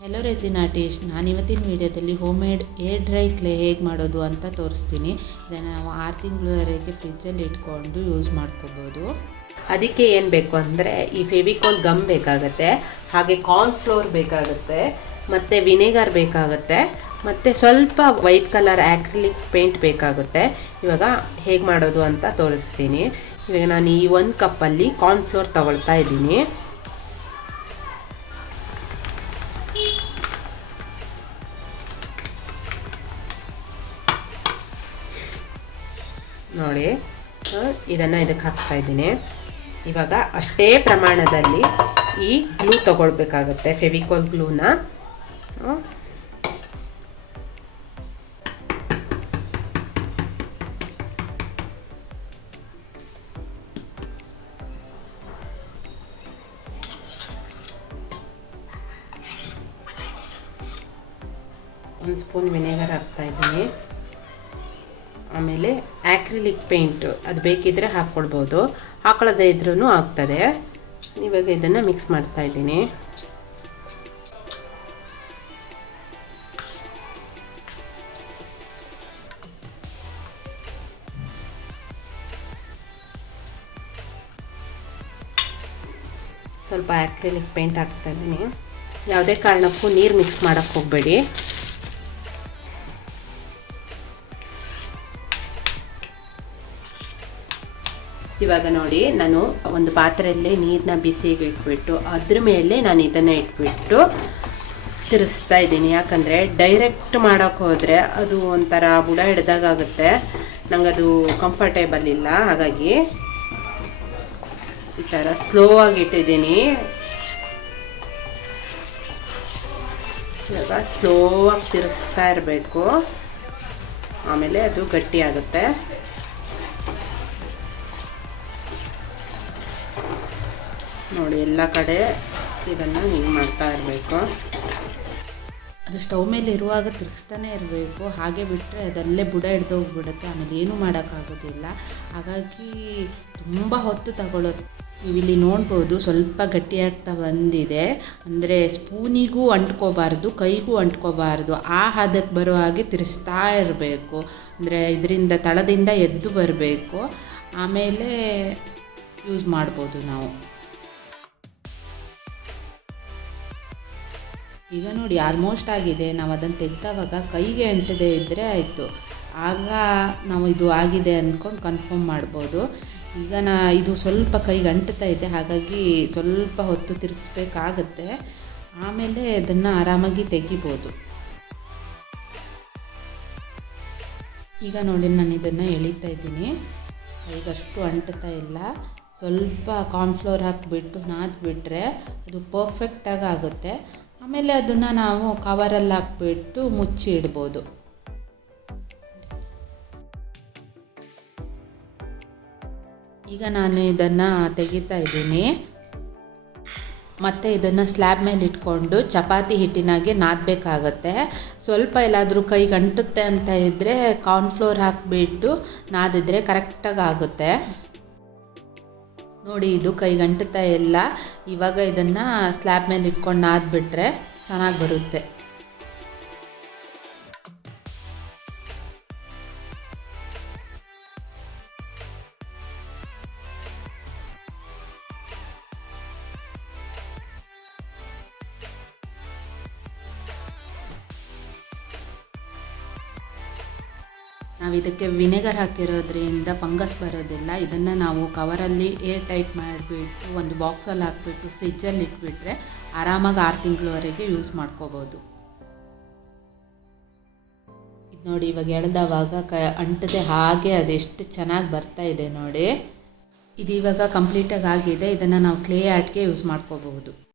Hello resin artist. ನಾನು ಇವತ್ತಿನ ವೀಡಿಯೋದಲ್ಲಿ home made air dry clay ಹೇಗೆ ಮಾಡೋದು ಅಂತ ತೋರಿಸ್ತೀನಿ. ಇದನ್ನು ನಾವು 6 ತಿಂಗಳವರೆಗೆ ಫ್ರಿಜ್ಜಲ್ಲಿ ಇಟ್ಕೊಂಡು ಯೂಸ್ ಮಾಡ್ಕೋಬೋದು. ಅದಕ್ಕೆ ಏನು ಬೇಕು ಅಂದರೆ ಈ ಫೆವಿಕಾಲ್ ಗಮ್ ಬೇಕಾಗುತ್ತೆ, ಹಾಗೆ ಕಾರ್ನ್ಫ್ಲೋರ್ ಬೇಕಾಗುತ್ತೆ, ಮತ್ತು ವಿನೆಗರ್ ಬೇಕಾಗುತ್ತೆ, ಮತ್ತು ಸ್ವಲ್ಪ ವೈಟ್ ಕಲರ್ ಆ್ಯಕ್ರಿಲಿಕ್ ಪೇಂಟ್ ಬೇಕಾಗುತ್ತೆ. ಇವಾಗ ಹೇಗೆ ಮಾಡೋದು ಅಂತ ತೋರಿಸ್ತೀನಿ. ಇವಾಗ ನಾನು ಈ 1 ಕಪ್ಪಲ್ಲಿ ಕಾರ್ನ್ಫ್ಲೋರ್ ತಗೊಳ್ತಾ ಇದ್ದೀನಿ. ನೋಡಿ, ಇದನ್ನು ಇದಕ್ಕೆ ಹಾಕ್ತಾ ಇದ್ದೀನಿ. ಇವಾಗ ಅಷ್ಟೇ ಪ್ರಮಾಣದಲ್ಲಿ ಈ ಗ್ಲೂ ತಗೊಳ್ಬೇಕಾಗುತ್ತೆ, ಫೆವಿಕಾಲ್ ಗ್ಲೂನ. ಒಂದು ಸ್ಪೂನ್ ವಿನೆಗರ್ ಹಾಕ್ತಾ ಇದ್ದೀನಿ. ಆಮೇಲೆ ಆ್ಯಕ್ರಿಲಿಕ್ ಪೇಂಟ್ ಅದು ಬೇಕಿದ್ದರೆ ಹಾಕ್ಕೊಳ್ಬೋದು, ಹಾಕೊಳ್ಳದೇ ಇದ್ರೂ ಆಗ್ತದೆ. ಇವಾಗ ಇದನ್ನು ಮಿಕ್ಸ್ ಮಾಡ್ತಾ ಇದ್ದೀನಿ. ಸ್ವಲ್ಪ ಆ್ಯಕ್ರಿಲಿಕ್ ಪೇಂಟ್ ಹಾಕ್ತಾ ಇದ್ದೀನಿ. ಯಾವುದೇ ಕಾರಣಕ್ಕೂ ನೀರು ಮಿಕ್ಸ್ ಮಾಡೋಕ್ಕೆ ಹೋಗಬೇಡಿ. ಇವಾಗ ನೋಡಿ, ನಾನು ಒಂದು ಪಾತ್ರೆಯಲ್ಲಿ ನೀರನ್ನ ಬಿಸಿಗೆ ಇಟ್ಬಿಟ್ಟು ಅದ್ರ ಮೇಲೆ ನಾನು ಇದನ್ನು ಇಟ್ಬಿಟ್ಟು ತಿರ್ಸ್ತಾ ಇದ್ದೀನಿ. ಯಾಕಂದರೆ ಡೈರೆಕ್ಟ್ ಮಾಡೋಕ್ಕೆ ಹೋದರೆ ಅದು ಒಂಥರ ಬುಡ ಹಿಡ್ದಾಗುತ್ತೆ, ನನಗದು ಕಂಫರ್ಟೇಬಲ್ ಇಲ್ಲ. ಹಾಗಾಗಿ ಈ ಥರ ಸ್ಲೋ ಆಗಿ ಇಟ್ಟಿದ್ದೀನಿ. ಇವಾಗ ಸ್ಲೋ ಆಗಿ ತಿರ್ಸ್ತಾ ಇರಬೇಕು, ಆಮೇಲೆ ಅದು ಗಟ್ಟಿ ಆಗುತ್ತೆ. ನೋಡಿ, ಎಲ್ಲ ಕಡೆ ಇದನ್ನು ಹಿಂಗೆ ಮಾಡ್ತಾ ಇರಬೇಕು. ಅದು ಸ್ಟವ್ ಮೇಲೆ ಇರುವಾಗ ತಿರುಗಿಸ್ತಾನೆ ಇರಬೇಕು. ಹಾಗೆ ಬಿಟ್ಟರೆ ಅದಲ್ಲೇ ಬುಡ ಹಿಡ್ದೋಗ್ಬಿಡುತ್ತೆ, ಆಮೇಲೆ ಏನೂ ಮಾಡೋಕ್ಕಾಗೋದಿಲ್ಲ. ಹಾಗಾಗಿ ತುಂಬ ಹೊತ್ತು ತಗೊಳ್ಳೋದು. ನೀವಿಲ್ಲಿ ನೋಡ್ಬೋದು, ಸ್ವಲ್ಪ ಗಟ್ಟಿಯಾಗ್ತಾ ಬಂದಿದೆ. ಅಂದರೆ ಸ್ಪೂನಿಗೂ ಅಂಟ್ಕೋಬಾರ್ದು, ಕೈಗೂ ಅಂಟ್ಕೋಬಾರ್ದು, ಆ ಹದಕ್ಕೆ ಬರೋ ಹಾಗೆ ತಿರ್ಸ್ತಾ ಇರಬೇಕು. ಅಂದರೆ ಇದರಿಂದ ತಳದಿಂದ ಎದ್ದು ಬರಬೇಕು, ಆಮೇಲೆ ಯೂಸ್ ಮಾಡ್ಬೋದು ನಾವು. ಈಗ ನೋಡಿ, ಆಲ್ಮೋಸ್ಟ್ ಆಗಿದೆ. ನಾವು ಅದನ್ನು ತೆಗೆದವಾಗ ಕೈಗೆ ಅಂಟದೇ ಇದ್ದರೆ ಆಯಿತು, ಆಗ ನಾವು ಇದು ಆಗಿದೆ ಅಂದ್ಕೊಂಡು ಕನ್ಫರ್ಮ್ ಮಾಡ್ಬೋದು. ಈಗ ಇದು ಸ್ವಲ್ಪ ಕೈಗೆ ಅಂಟ್ತಾ ಇದೆ, ಹಾಗಾಗಿ ಸ್ವಲ್ಪ ಹೊತ್ತು ತಿರುಗಿಸ್ಬೇಕಾಗತ್ತೆ, ಆಮೇಲೆ ಅದನ್ನು ಆರಾಮಾಗಿ ತೆಗಿಬೋದು. ಈಗ ನೋಡಿ, ನಾನು ಇದನ್ನು ಎಳಿತಾ ಇದ್ದೀನಿ. ಕೈಗಷ್ಟು ಅಂಟ್ತಾ ಇಲ್ಲ. ಸ್ವಲ್ಪ ಕಾರ್ನ್ಫ್ಲೋರ್ ಹಾಕಿಬಿಟ್ಟು ನಾದ್ಬಿಟ್ರೆ ಅದು ಪರ್ಫೆಕ್ಟಾಗಿ ಆಗುತ್ತೆ. ಆಮೇಲೆ ಅದನ್ನು ನಾವು ಕವರಲ್ಲಿ ಹಾಕ್ಬಿಟ್ಟು ಮುಚ್ಚಿ ಇಡ್ಬೋದು. ಈಗ ನಾನು ಇದನ್ನು ತೆಗಿತಾ ಇದ್ದೀನಿ. ಮತ್ತು ಇದನ್ನು ಸ್ಲ್ಯಾಬ್ ಮೇಲೆ ಇಟ್ಕೊಂಡು ಚಪಾತಿ ಹಿಟ್ಟಿನಾಗೆ ನಾದಬೇಕಾಗತ್ತೆ. ಸ್ವಲ್ಪ ಎಲ್ಲಾದರೂ ಕೈಗೆ ಅಂಟುತ್ತೆ ಅಂತ ಇದ್ದರೆ ಕಾರ್ನ್ಫ್ಲೋರ್ ಹಾಕಿಬಿಟ್ಟು ನಾದಿದ್ರೆ ಕರೆಕ್ಟಾಗಿ ಆಗುತ್ತೆ. ನೋಡಿ, ಇದು ಕೈಗೆ ಅಂಟುತ್ತಾ ಇಲ್ಲ. ಇವಾಗ ಇದನ್ನು ಸ್ಲ್ಯಾಬ್ ಮೇಲೆ ಇಟ್ಕೊಂಡು ನಾದ್ಬಿಟ್ರೆ ಚೆನ್ನಾಗಿ ಬರುತ್ತೆ. ನಾವು ಇದಕ್ಕೆ ವಿನೆಗರ್ ಹಾಕಿರೋದ್ರಿಂದ ಫಂಗಸ್ ಬರೋದಿಲ್ಲ. ಇದನ್ನು ನಾವು ಕವರಲ್ಲಿ ಏರ್ ಟೈಟ್ ಮಾಡಿಬಿಟ್ಟು ಒಂದು ಬಾಕ್ಸಲ್ಲಿ ಹಾಕಿಬಿಟ್ಟು ಫ್ರಿಜ್ಜಲ್ಲಿ ಇಟ್ಬಿಟ್ರೆ ಆರಾಮಾಗಿ 6 ತಿಂಗಳವರೆಗೆ ಯೂಸ್ ಮಾಡ್ಕೋಬೋದು. ಇದು ನೋಡಿ, ಇವಾಗ ಎಳೆದವಾಗ ಅಂಟದೆ ಹಾಗೆ ಅದೆಷ್ಟು ಚೆನ್ನಾಗಿ ಬರ್ತಾ ಇದೆ ನೋಡಿ. ಇದು ಇವಾಗ ಕಂಪ್ಲೀಟಾಗಿ ಆಗಿದೆ. ಇದನ್ನು ನಾವು ಕ್ಲೇ ಆರ್ಟ್ಗೆ ಯೂಸ್ ಮಾಡ್ಕೋಬಹುದು.